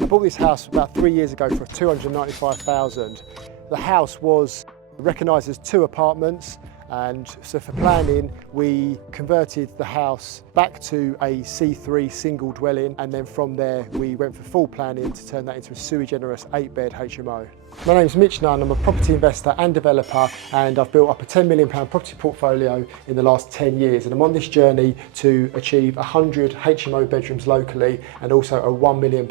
I bought this house about 3 years ago for $295,000. The house was recognised as 2 apartments, and so for planning we converted the house back to a C3 single dwelling, and then from there we went for full planning to turn that into a sui generis 8-bed HMO. My name's Mitch Nunn, I'm a property investor and developer, and I've built up a £10 million property portfolio in the last 10 years, and I'm on this journey to achieve 100 HMO bedrooms locally and also a £1 million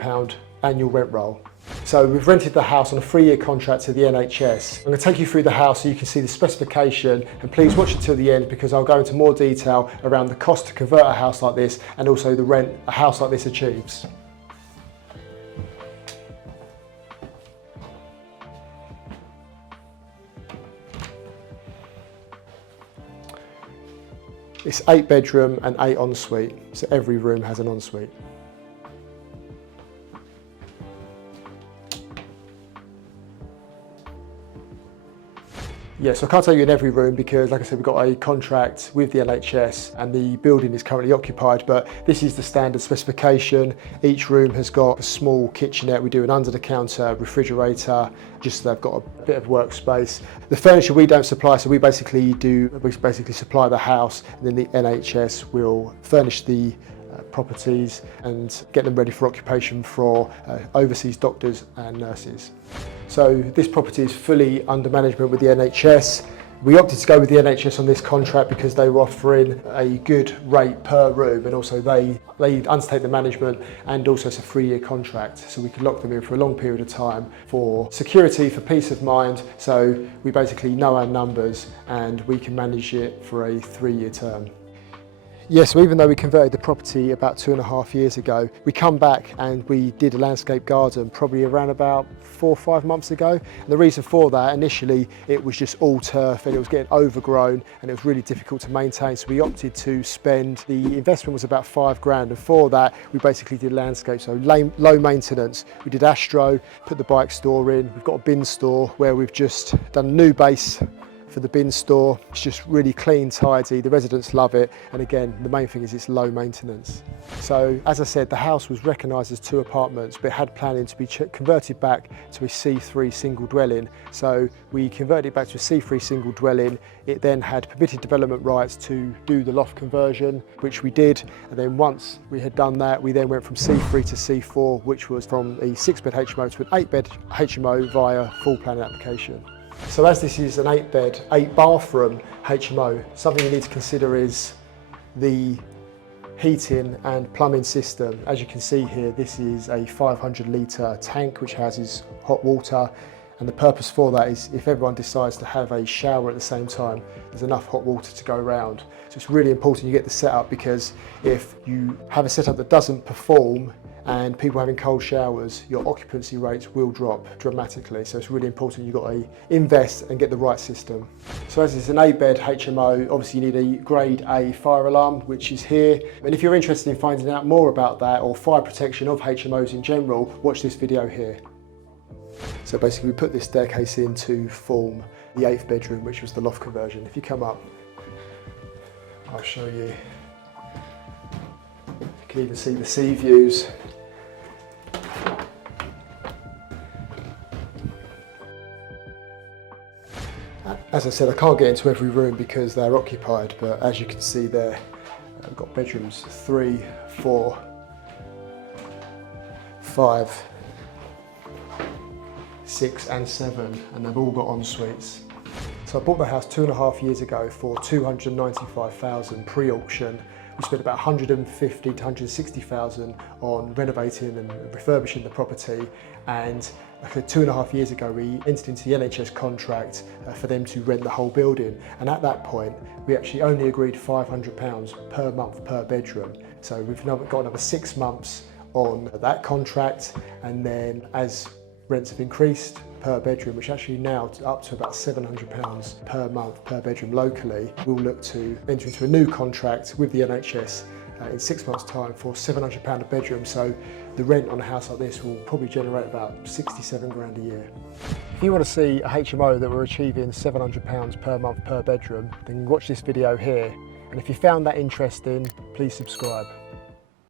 annual rent roll. So we've rented the house on a 3-year contract to the NHS. I'm going to take you through the house so you can see the specification, and please watch it till the end because I'll go into more detail around the cost to convert a house like this and also the rent a house like this achieves. It's 8 bedroom and 8 ensuite, so every room has an ensuite. Yes, I can't tell you in every room because, like I said, we've got a contract with the NHS and the building is currently occupied, but this is the standard specification. Each room has got a small kitchenette. We do an under-the-counter refrigerator, just so they've got a bit of workspace. The furniture we don't supply, so we basically supply the house, and then the NHS will furnish the properties and get them ready for occupation for overseas doctors and nurses. So this property is fully under management with the NHS. We opted to go with the NHS on this contract because they were offering a good rate per room, and also they undertake the management, and also it's a 3-year contract, so we could lock them in for a long period of time for security, for peace of mind. So we basically know our numbers and we can manage it for a 3-year term. Yes, so even though we converted the property about 2.5 years ago, we come back and we did a landscape garden probably around about 4 or 5 months ago. And the reason for that, initially it was just all turf and it was getting overgrown and it was really difficult to maintain. So we opted to spend, the investment was about £5,000, and for that we basically did landscape, so low maintenance. We did astro, put the bike store in, we've got a bin store where we've just done a new base for the bin store. It's just really clean, tidy, the residents love it, and again the main thing is it's low maintenance. So as I said, the house was recognised as 2 apartments but had planning to be converted back to a C3 single dwelling. So we converted it back to a C3 single dwelling. It then had permitted development rights to do the loft conversion, which we did, and then once we had done that we then went from C3 to C4, which was from a 6-bed HMO to an 8-bed HMO via full planning application. So as this is an 8-bed, 8-bathroom HMO, something you need to consider is the heating and plumbing system. As you can see here, this is a 500-litre tank which houses hot water, and the purpose for that is if everyone decides to have a shower at the same time, there's enough hot water to go around. So it's really important you get the setup, because if you have a setup that doesn't perform and people having cold showers, your occupancy rates will drop dramatically. So it's really important you've got to invest and get the right system. So as it's an 8-bed HMO, obviously you need a grade A fire alarm, which is here. And if you're interested in finding out more about that or fire protection of HMOs in general, watch this video here. So basically we put this staircase in to form the 8th bedroom, which was the loft conversion. If you come up, I'll show you. You can even see the sea views. As I said, I can't get into every room because they're occupied, but as you can see there, I've got bedrooms 3, 4, 5, 6 and 7, and they've all got en suites. So I bought the house 2.5 years ago for $295,000 pre-auction. We spent about $150,000 to $160,000 on renovating and refurbishing the property, and 2.5 years ago we entered into the NHS contract for them to rent the whole building, and at that point we actually only agreed £500 per month per bedroom. So we've got another 6 months on that contract, and then as rents have increased per bedroom, which actually now up to about £700 per month per bedroom locally, we'll look to enter into a new contract with the NHS in 6 months' time for £700 a bedroom. So the rent on a house like this will probably generate about 67 grand a year. If you want to see a HMO that we're achieving £700 per month per bedroom, then watch this video here. And if you found that interesting, please subscribe.